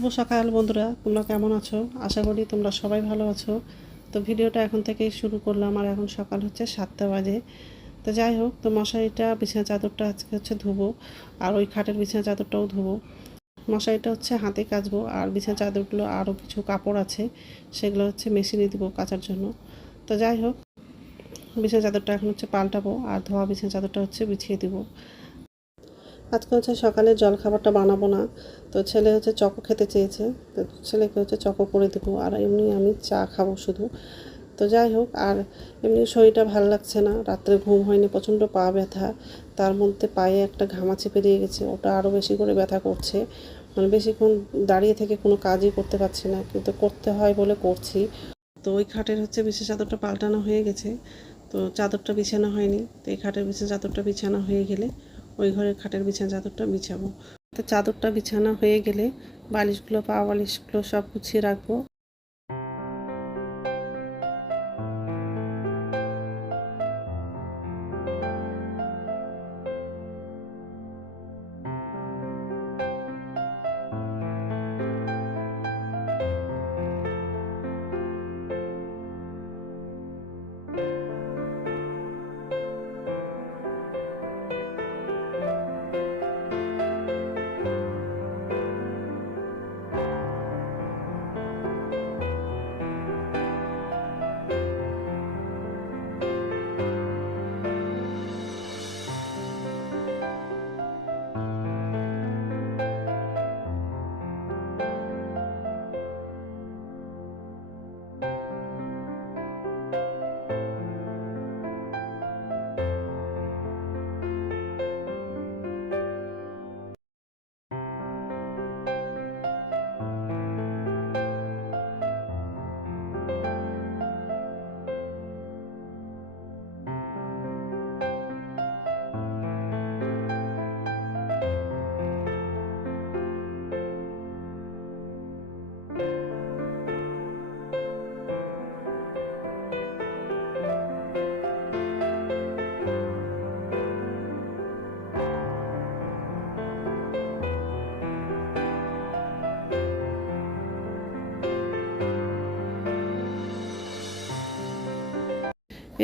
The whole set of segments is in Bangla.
শুভ সকাল বন্ধুরা, তোমরা কেমন আছো? আশা করি তোমরা সবাই ভালো আছো। তো ভিডিওটা এখন থেকেই শুরু করলাম, আর এখন সকাল হচ্ছে সাতটা বাজে। তো যাই হোক, তো মশারিটা, বিছানা চাদরটা আজকে হচ্ছে ধুবো, আর ওই খাটের বিছানা চাদরটাও ধুবো। মশারিটা হচ্ছে হাতে কাচবো, আর বিছানা চাদরগুলো আরও কিছু কাপড় আছে, সেগুলো হচ্ছে মেশিনে দিব কাচার জন্য। তো যাই হোক, বিছানা চাদরটা এখন হচ্ছে পাল্টাবো, আর ধোয়া বিছানা চাদরটা হচ্ছে বিছিয়ে দিব। আজকে হচ্ছে সকালে জল খাবারটা বানাবো না। তো ছেলে হচ্ছে চকো খেতে চেয়েছে। তো ছেলেকে হচ্ছে চকো করে দেবো। আর এমনি আমি চা খাব শুধু। তো যাই হোক, আর এমনি শরীরটা ভালো লাগছে না। রাত্রে ঘুম হয়নি, প্রচণ্ড পা ব্যথা। তার মধ্যে পায়ে একটা ঘামাচি পেরিয়ে গেছে। ওটা আরও বেশি করে ব্যথা করছে। মানে বেশিক্ষণ দাঁড়িয়ে থেকে কোনো কাজই করতে পারছি না। কিন্তু করতে হয় বলে করছি। তো ওই খাটের হচ্ছে বিশেষ চাদরটা পাল্টানো হয়ে গেছে। তো চাদরটা বিছানো হয়নি। তো এই খাটের বিশেষ চাদরটা বিছানো হয়ে গেলে ওই ঘরের খাটের বিছানা, চাদরটা বিছাবো। চাদরটা বিছানা হয়ে গেলে বালিশগুলো, পা বালিশগুলো সব গুছিয়ে রাখব।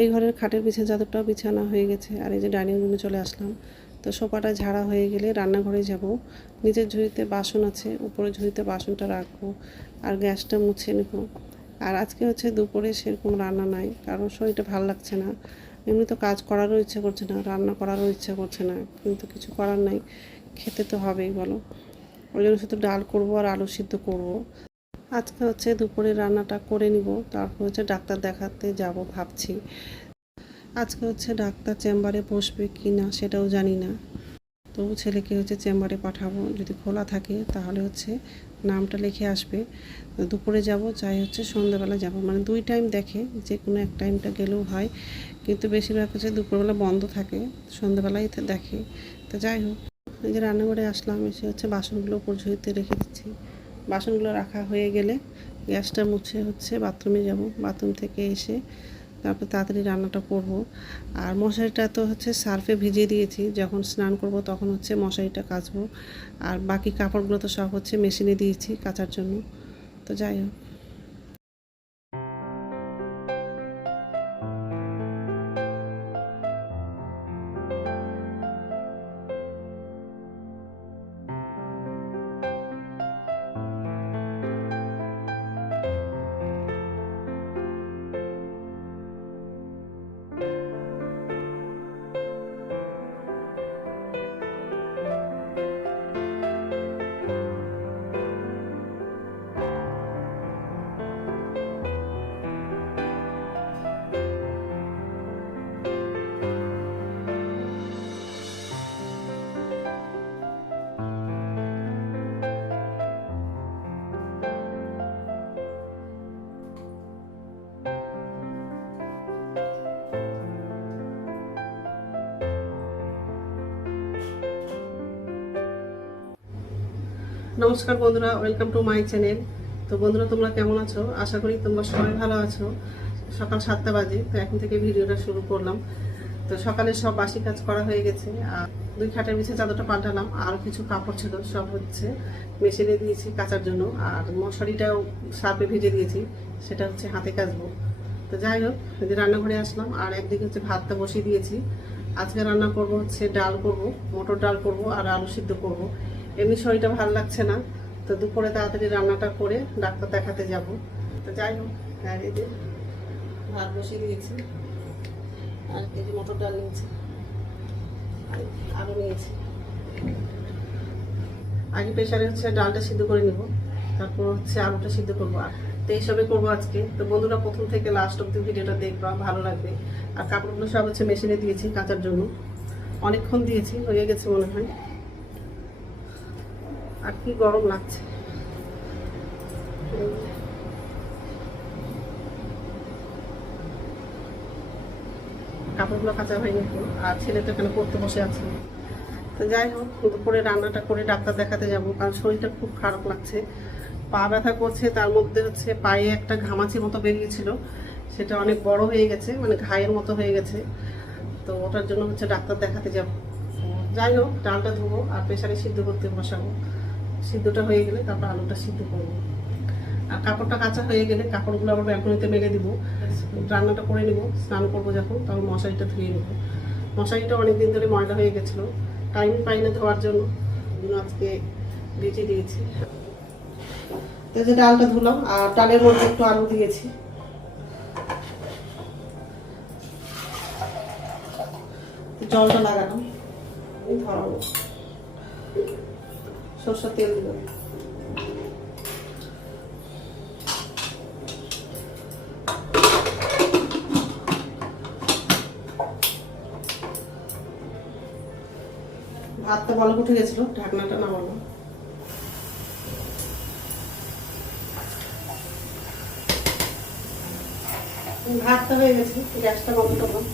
এই ঘরের খাটের বিছানা চাদরটাও বিছানা হয়ে গেছে। আর এই যে ডাইনিং রুমে চলে আসলাম। তো সোফাটা ঝাড়া হয়ে গেলে রান্নাঘরে যাব। নিচের ঝুড়িতে বাসন আছে উপরে ঝুড়িতে বাসনটা রাখব আর গ্যাসটা মুছে নেব। আর আজকে হচ্ছে দুপুরে সেরকম রান্না নাই, কারণ শরীরটা ভালো লাগছে না। এমনি তো কাজ করারও ইচ্ছা করছে না, রান্না করারও ইচ্ছা করছে না, কিন্তু কিছু করার নাই। খেতে তো হবেই, বলো। ওই জন্য শুধু ডাল করব আর আলু সিদ্ধ করব। আজকে হচ্ছে দুপুরে রান্নাটা করে নিব, তারপর হচ্ছে ডাক্তার দেখাতে যাব ভাবছি। আজকে হচ্ছে ডাক্তার চেম্বারে বসবে কি না সেটাও জানি না। তবু ছেলেকে হচ্ছে চেম্বারে পাঠাবো, যদি খোলা থাকে তাহলে হচ্ছে নামটা লিখে আসবে। দুপুরে যাব চাই হচ্ছে সন্ধ্যাবেলা যাব। মানে দুই টাইম দেখে, যে কোনো এক টাইমটা গেলেও হয়। কিন্তু বেশিরভাগ হচ্ছে দুপুরবেলা বন্ধ থাকে, সন্ধ্যাবেলাই তো দেখে। তো যাই হোক যে রান্নাঘরে আসলাম, এসে হচ্ছে বাসনগুলো উপর ঝুড়িতে রেখে দিচ্ছি। বাসনগুলো রাখা হয়ে গেলে গ্যাসটা মুছে হচ্ছে, বাথরুমে যাব। বাথরুম থেকে এসে তারপর তাড়াতাড়ি রান্নাটা করব। আর মশারিটা তো হচ্ছে সার্ফে ভিজিয়ে দিয়েছি, যখন স্নান করব তখন হচ্ছে মশারিটা কাচবো। আর বাকি কাপড়গুলো তো সব হচ্ছে মেশিনে দিয়েছি কাচার জন্য। তো যাই হোক। নমস্কার বন্ধুরা ওয়েলকাম টু মাই চ্যানেল তো বন্ধুরা, তোমরা কেমন আছো? আশা করি তোমরা সবাই ভালো আছো। সকাল সাতটা বাজে, তো এখন থেকে ভিডিওটা শুরু করলাম। তো সকালে সব বাসি কাজ করা হয়ে গেছে। আর দুই খাটের বিছে চাদরটা পাল্টালাম, আর কিছু কাপড় ছিল, সব হচ্ছে মেশিনে দিয়েছি কাচার জন্য। আর মশারিটাও সার্ফে ভিজে দিয়েছি, সেটা হচ্ছে হাতে কাচবো। তো যাই হোক যে রান্নাঘরে আসলাম, আর একদিকে হচ্ছে ভাতটা বসিয়ে দিয়েছি। আজকে রান্না করব হচ্ছে ডাল করব, মটর ডাল করব, আর আলু সিদ্ধ করব। এমনি শরীরটা ভালো লাগছে না। তো দুপুরে তাড়াতাড়ি রান্নাটা করে ডাক্তার দেখাতে যাব। তো যাই হোক আর এই যে ভাত বসিয়ে দিয়েছি। আর কেজি মটর ডাল নিয়েছি। আলু নিয়েছি। আগে প্রেশারে হচ্ছে ডালটা সিদ্ধ করে নিব। তারপর হচ্ছে আলুটা সিদ্ধ করব। আর তো এইসবে করব আজকে। তো বন্ধুরা, প্রথম থেকে লাস্ট অব্দি ভিডিওটা দেখবা, ভালো লাগবে। আর কাপড়গুলো সব হচ্ছে মেশিনে দিয়েছি কাচার জন্য। অনেকক্ষণ দিয়েছি, হয়ে গেছে মনে হয়। আর কি গরম লাগছে? কাপড়গুলো কাঁচা হয়নি আর ছেলে তো এখানে পড়তে বসে আছে। তো যাই হোক, দুপুরে রান্নাটা করে ডাক্তার দেখাতে যাব, কারণ শরীরটা খুব খারাপ লাগছে। পা ব্যথা করছে, তার মধ্যে হচ্ছে পায়ে একটা ঘামাচি মতো বেরিয়েছিল। সেটা অনেক বড় হয়ে গেছে মানে ঘায়ের মতো হয়ে গেছে। তো ওটার জন্য হচ্ছে ডাক্তার দেখাতে যাব। যাই হোক, ডালটা ধোবো আর প্রেশারে সিদ্ধ করতে বসাবো। সিদ্ধটা হয়ে গেলে তারপর আলুটা সিদ্ধ করব। আর কাপড়টা কাঁচা হয়ে গেলে কাপড়গুলো আবার ব্যালকনিতে মেলে দিব। রান্নাটা করে নিব, স্নান করব যখন, তখন মশারিটা ধুয়ে নেব। মশারিটা অনেক দিন ধরে ময়লা হয়ে গেছিল। টাইম পাই না ধোয়ার জন্য আজকে বেঁচে দিয়েছি। তো যে ডালটা ধুলাম, আর ডালের মধ্যে একটু আলু দিয়েছি। জলটা লাগালাম ধরাবো। সরষের তেল দিলাম ভাতটা বলক উঠে গেছিল, ঢাকনাটা না নামানো ভাতটা হয়ে গেছে, গ্যাসটা বন্ধ করলাম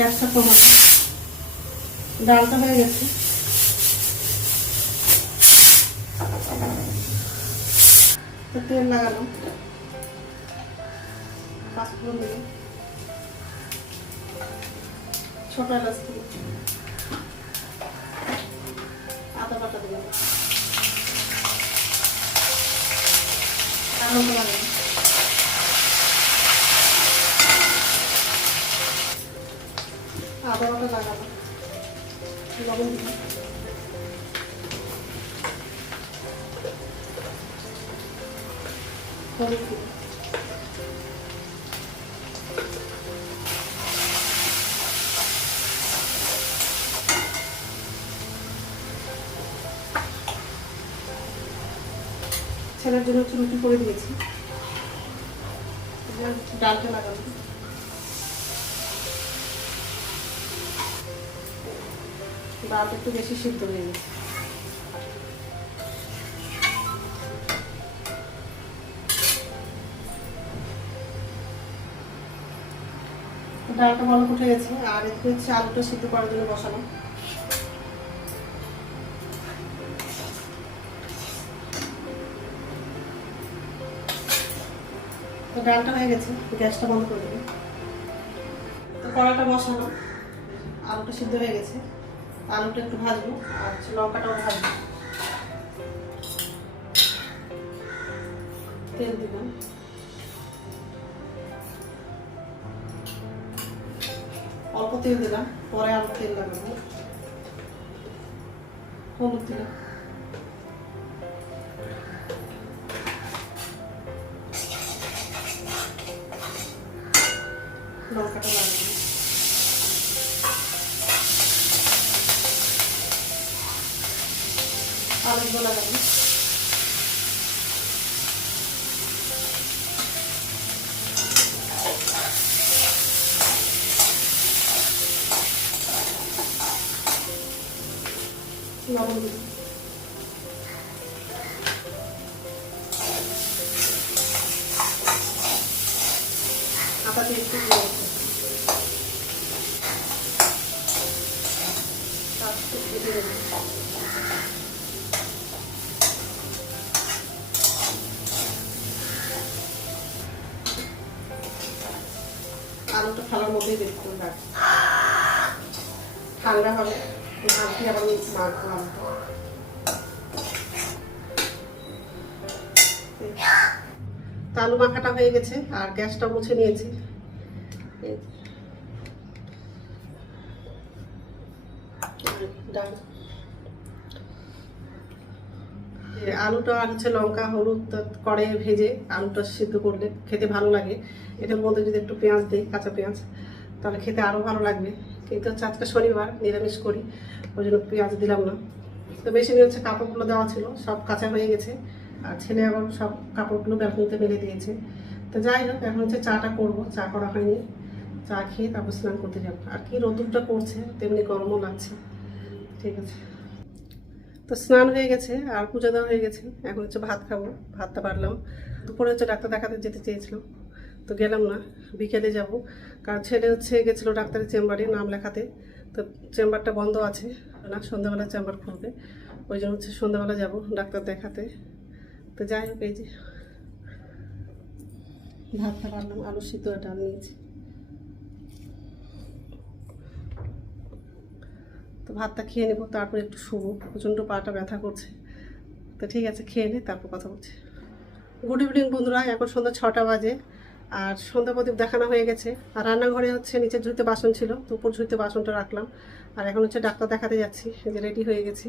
গ্যাসটা কমানো। ডালটা হয়ে গেছে। তেল দিয়ে ছোট এলাচ দিয়ে আদা বাটা দিলাম। আর লঙ্কা লাগালাম আদা লাগালাম লবণ দিলাম ছেলের জন্য একটু রুটি করে দিয়েছি। ডালটা লাগাবো। ডালটা একটু বেশি সিদ্ধ হয়ে গেছে। ডালটা ভালো উঠে গেছে, আর একটু হচ্ছে আলুটা সিদ্ধ করার জন্য বসানো। তো ডালটা হয়ে গেছে, গ্যাসটা বন্ধ করে দেবে। তো কড়াটা বসানো, আলুটা সিদ্ধ হয়ে গেছে। আলুটা একটু ভাজবো, আর লঙ্কাটাও ভাজবো। তেল দিলাম। অল্প তেল দিলাম, পরে আলু তেল লাগাবো। হলুদ দিলাম। লঙ্কাটা লাগাবো। আলুগুলো লাগাবো লবণ আটা একটু মধ্যেই বের করে ঠান্ডা হবে মাখি আবার মাখবো আলুটা। আলু মাখাটা হয়ে গেছে, আর গ্যাসটা মুছে নিয়েছি। আলুটা আর হচ্ছে লঙ্কা, হলুদ কড়াইয়ে ভেজে আলুটা সিদ্ধ করলে খেতে ভালো লাগে। এটার মধ্যে যদি একটু পেঁয়াজ দিই, কাঁচা পেঁয়াজ। তাহলে খেতে আরও ভালো লাগবে। কিন্তু হচ্ছে আজকে শনিবার, নিরামিষ করি, ওই জন্য পেঁয়াজ দিলাম না। তো বেশি নিয়ে হচ্ছে কাপড়গুলো দেওয়া ছিল, সব কাঁচা হয়ে গেছে। আর ছেলে আবার সব কাপড়গুলো ব্যালকনিতে মেলে দিয়েছে। তো যাই হোক, এখন হচ্ছে চাটা করব, চা করা হয়নি। চা খেয়ে তারপর স্নান করতে যাব। আর কি রোদুরটা করছে, তেমনি গরমও লাগছে। ঠিক আছে। তো স্নান হয়ে গেছে, আর পুজো দেওয়া হয়ে গেছে। এখন হচ্ছে ভাত খাব, ভাতটা পারলাম দুপুরে হচ্ছে ডাক্তার দেখাতে যেতে চেয়েছিলাম তো গেলাম না, বিকেলে যাব। কারণ ছেলে হচ্ছে গেছিল ডাক্তারের চেম্বারে নাম লেখাতে। তো চেম্বারটা বন্ধ আছে। না, সন্ধ্যাবেলা চেম্বার খুলবে। ওই জন্য হচ্ছে সন্ধ্যাবেলা যাব ডাক্তার দেখাতে। তো যাই হোক, এই যে ভাতটা পারলাম আলু সিদ্ধ ডাল নিয়েছি। তো ভাতটা খেয়ে নেব, তারপর একটু শুবো। প্রচণ্ড পাটা ব্যথা করছে। তো ঠিক আছে, খেয়ে নে, তারপর কথা বলছি। গুড ইভিনিং বন্ধুরা, এখন সন্ধ্যা ছটা বাজে। আর সন্ধ্যা প্রদীপ দেখানো হয়ে গেছে। আর রান্নাঘরে হচ্ছে নিচের ঝুঁতে বাসন ছিল, তো উপর ঝুঁতে বাসনটা রাখলাম। আর এখন হচ্ছে ডাক্তার দেখাতে যাচ্ছি যে রেডি হয়ে গেছি।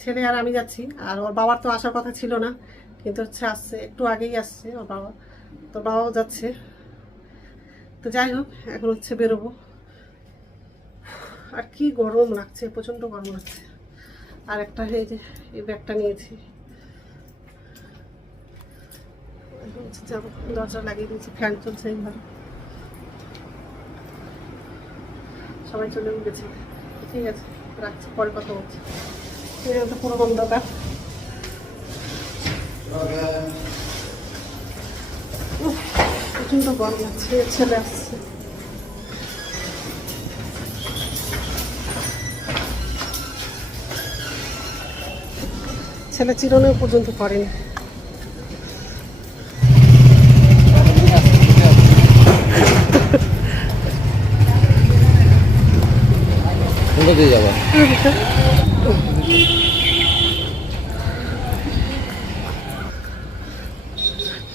ছেলে আর আমি যাচ্ছি, আর ওর বাবার তো আসার কথা ছিল না, কিন্তু হচ্ছে আসছে, একটু আগেই আসছে ওর বাবা। তো বাবাও যাচ্ছে। তো যাই হোক, এখন হচ্ছে বেরোবো। আর কি গরম লাগছে, প্রচণ্ড গরম লাগছে। আর একটা এই যে, এই ব্যাগটা নিয়েছি এখন হচ্ছে যাব দরজা লাগিয়ে দিয়েছি ফ্যান চলছে এই সবাই চলে উঠেছে ঠিক আছে রাখছি পরে কথা বলছি একটা পুরো অন্ধকার উফ, গরম লাগছে ছেলে আসছে ছেলে চিরনেও পর্যন্ত করেনি দিয়ে যাবা।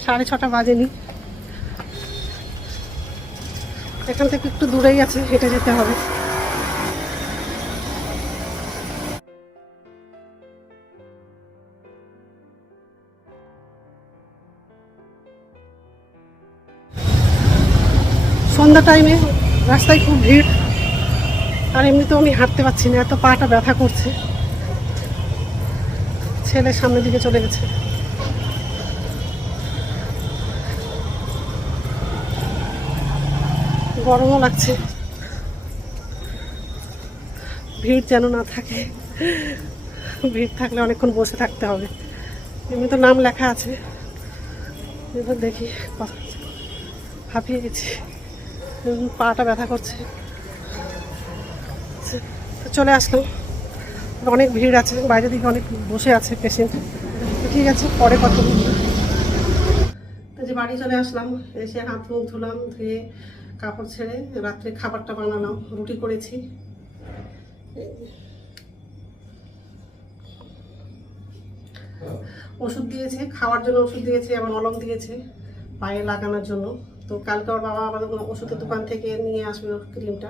সাড়ে ছটা বাজেনি। এখান থেকে একটু দূরেই আছে, হেঁটে যেতে হবে। সন্ধ্যা টাইমে রাস্তায় খুব ভিড়। আর এমনিতেও আমি হাঁটতে পারছি না, এত পাটা ব্যথা করছে। ছেলে সামনের দিকে চলে গেছে। গরমও লাগছে। ভিড় যেন না থাকে। ভিড় থাকলে অনেকক্ষণ বসে থাকতে হবে। এমনি তো নাম লেখা আছে। এবার দেখি হাঁপিয়ে গেছি। পাটা ব্যথা করছে। তো চলে আসলাম অনেক ভিড় আছে, বাইরে দিকে অনেক বসে আছে পেশেন্ট ঠিক আছে, পরে কথা বলব। তো যে বাড়ি চলে আসলাম, এসে হাত মুখ ধুলাম, ধুয়ে কাপড় ছেড়ে রাত্রে খাবারটা বানালাম, রুটি করেছি। ওষুধ দিয়েছে, খাওয়ার জন্য ওষুধ দিয়েছে, আবার মলম দিয়েছে, পায়ে লাগানোর জন্য। তো কালকে ওর বাবা আবার ওষুধের দোকান থেকে নিয়ে আসবে ক্রিমটা